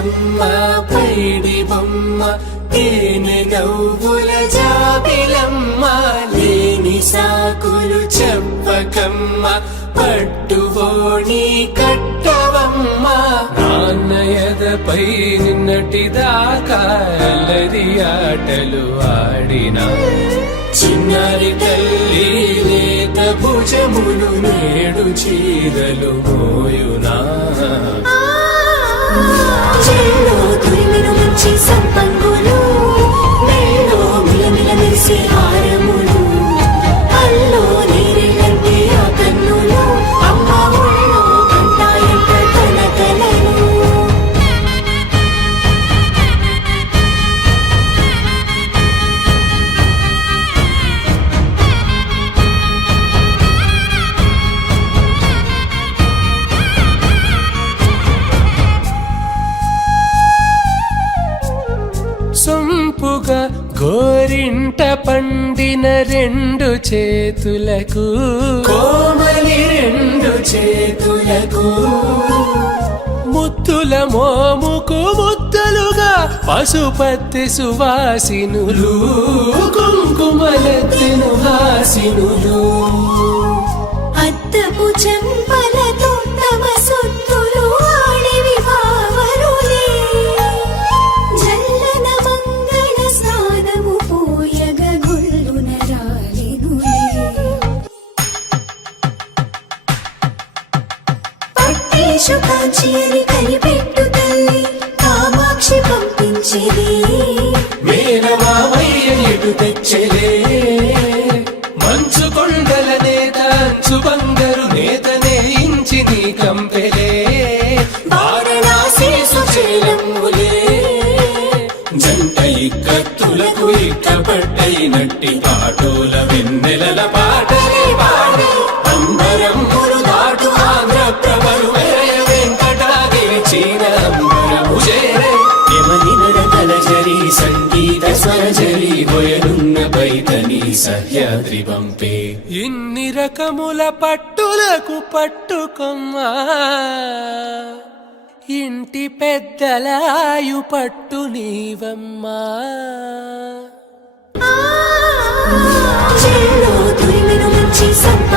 బుల్లమ్మ పైడి బొమ్మ తేనె నవ్వుల జాబిలమ్మ లేని సాకులు చెప్పకమ్మ పట్టువోణి కట్టవమ్మ నాన్నయదపై నిన్నటిదాకా అల్లరి ఆటలు ఆడినా చిన్నారి తల్లి లేత భుజములు నేడు చీరలు మోయునా చెల్లో తురిమిను మంచి సంపంగులు మెల్లో మిలమిల మెరిసే హారములు అల్లో నీరెళ్ళంటే ఆ కన్నులు అమ్మ ఒళ్ళో కంటాయంట కలకలను సొంపుగా గోరింట పండిన రెండు చేతులకు కోమలి రెండు చేతులకు ముద్దుల మోముకు ముద్దలుగా పసుపత్తి సువాసినులు కుంకుమలెత్తిను హాసినులు అద్దపు చెంపలతో తమ సొత్తులు ఆడివి భావరులే జల్లన మంగళ స్నానము పోయగ గుళ్ళున రాలినులే పట్టేశు కాంచి అని కనిపెట్టు తల్లి కామాక్షి పంపించిది మేనమామయ్య ఎటు తెచ్చలే మంచు కొండల నేత అంచు బంగారు నేతనే ఇంచి నీ కంపెలే వారణాసి సుచేలమ్ములే జంట ఇక్కత్తులకు ఇక్కపట్టైనట్టి పాటోల వెన్నెలల పాటలే పాడే అంబరమ్ములు దాటు ఆంధ్ర ప్రభలు వెంకటాగిరి చీన అంబరము చేరే యమనినడతలజరి సంగీత స్వరజరి బొయలున్న పైతని సహ్యాద్రి పంపే ఇన్ని రకముల పట్టులకు పట్టుకొమ్మా ఇంటి పెద్దలాయు పట్టు నీవమ్మా చెల్లో తురిమిను మంచి సంప